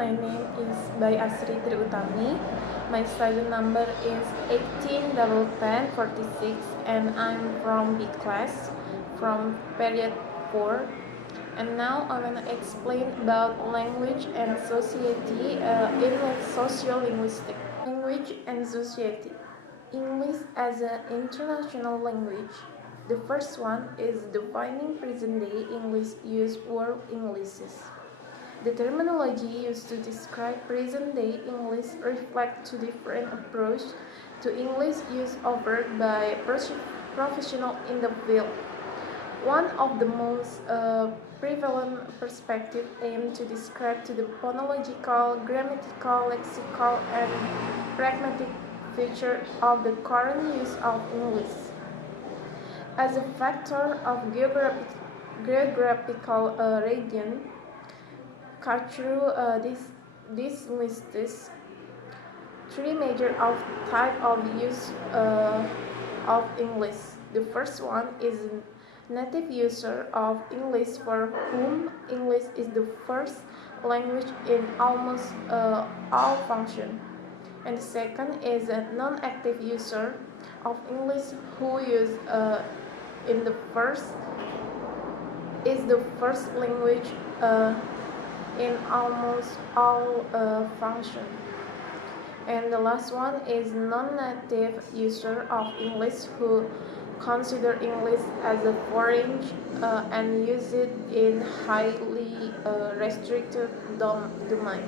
my name is Asri Triutami. My study number is 181046 and I'm from B class from period 4. And now I'm going to explain about language and society in sociolinguistic. Language and society. English as an international language. The first one is defining present-day English use world Englishes. The terminology used to describe present-day English reflects two different approaches to English use offered by professionals in the field. One of the most prevalent perspectives aims to describe the phonological, grammatical, lexical, and pragmatic features of the current use of English. As a factor of geographical region, culture dismisses three major type of use of English. The first one is native user of English for whom English is the first language in almost all functions. And the second is a non-active user of English who use the first language in almost all functions. And the last one is non-native user of English who consider English as a foreign and use it in highly restricted domain.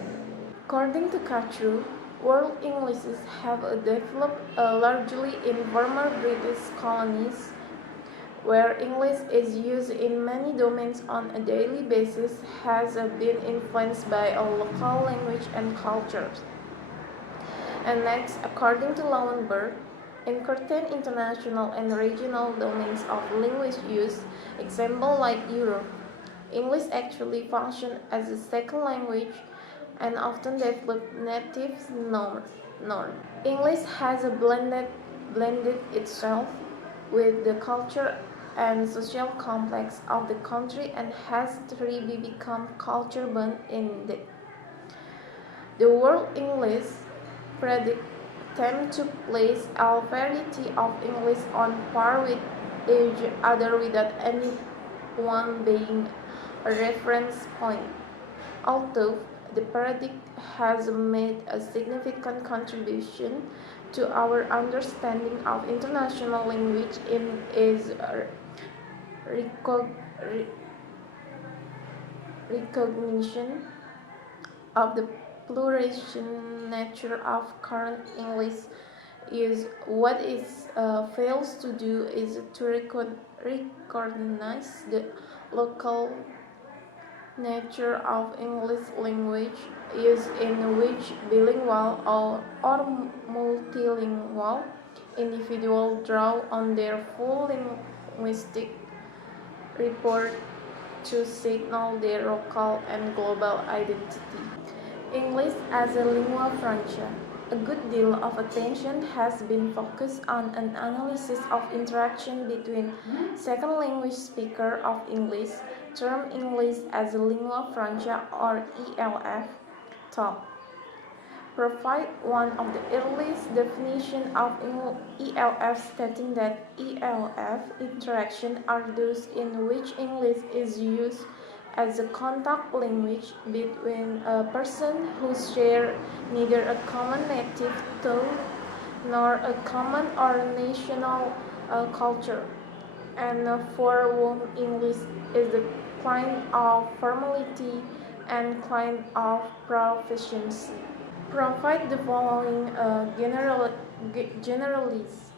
According to Kachru, world Englishes have developed largely in former British colonies, where English is used in many domains on a daily basis, has been influenced by a local language and cultures. And next, according to Lauenberg, in certain international and regional domains of language use, example like Europe, English actually functions as a second language and often develop native norm. English has blended itself with the culture and social complex of the country and has really become culture bound in it. The word English attempt to place a variety of English on par with each other without anyone being a reference point. Although the paradigm has made a significant contribution to our understanding of international language in its recognition of the pluralistic nature of current English use, what it fails to do is to recognize the local nature of English language use in which bilingual or multilingual individuals draw on their full linguistic report to signal their local and global identity. English as a lingua franca. A good deal of attention has been focused on an analysis of interaction between second language speakers of English, termed English as a lingua franca or ELF, talk. Provide one of the earliest definitions of ELF, stating that ELF interactions are those in which English is used as a contact language between a person who share neither a common native tongue nor a common or national culture, and for whom English is the kind of formality and kind of proficiency. Provide the following generalities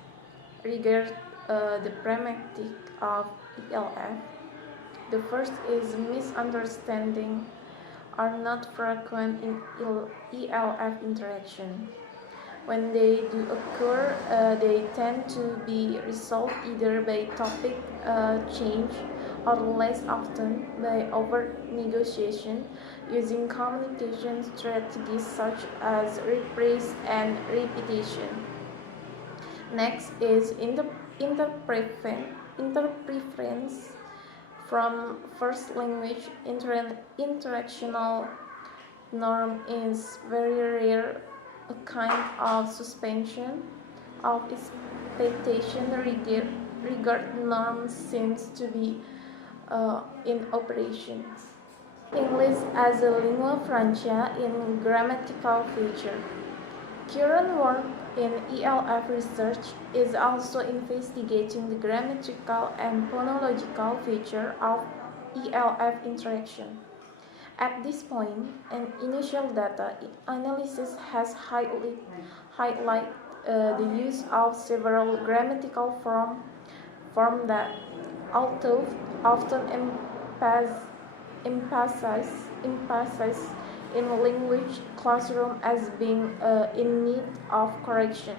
regarding the pragmatic of ELF. The first is misunderstanding are not frequent in ELF interaction. When they do occur, they tend to be resolved either by topic change or less often by overt negotiation using communication strategies such as reprise and repetition. Next is interpreference from first language interactional norm is very rare, a kind of suspension of expectation regard norms seems to be in operation. English as a lingua franca in grammatical feature. Current work in ELF research is also investigating the grammatical and phonological feature of ELF interaction. At this point, an initial data analysis has highlighted the use of several grammatical forms that, although often emphasized in language classroom as being in need of correction,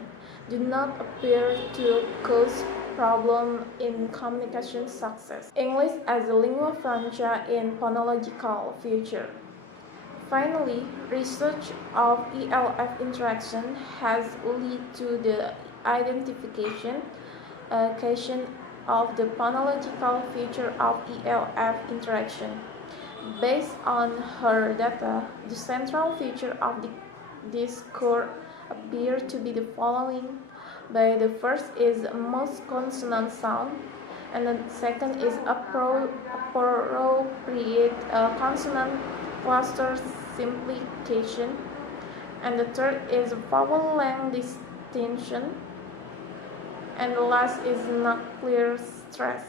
do not appear to cause problem in communication success. English as a lingua franca in phonological feature. Finally, research of ELF interaction has led to the identification of the phonological feature of ELF interaction. Based on her data, the central feature of this score appear to be the following. By the first is most consonant sound, and the second is appropriate consonant cluster simplification, and the third is vowel length distinction, and the last is nuclear stress.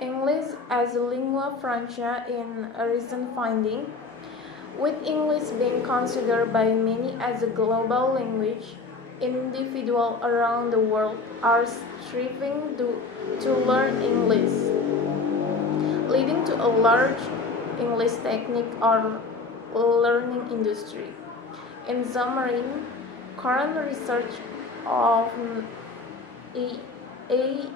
English as a lingua franca in a recent finding. With English being considered by many as a global language, individuals around the world are striving to learn English, leading to a large English technique or learning industry. In summary, current research of AEL,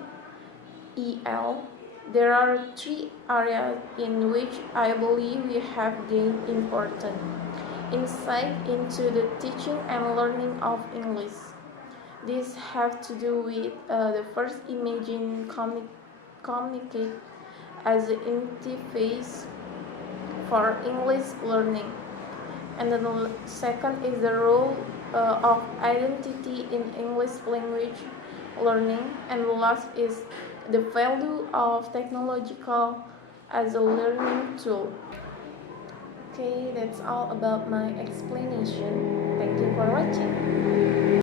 there are three areas in which I believe we have gained important insight into the teaching and learning of English. These have to do with the first, imagine communicate as the interface for English learning, and then the second is the role of identity in English language learning, and the last is the value of technological as a learning tool. Okay, that's all about my explanation. Thank you for watching.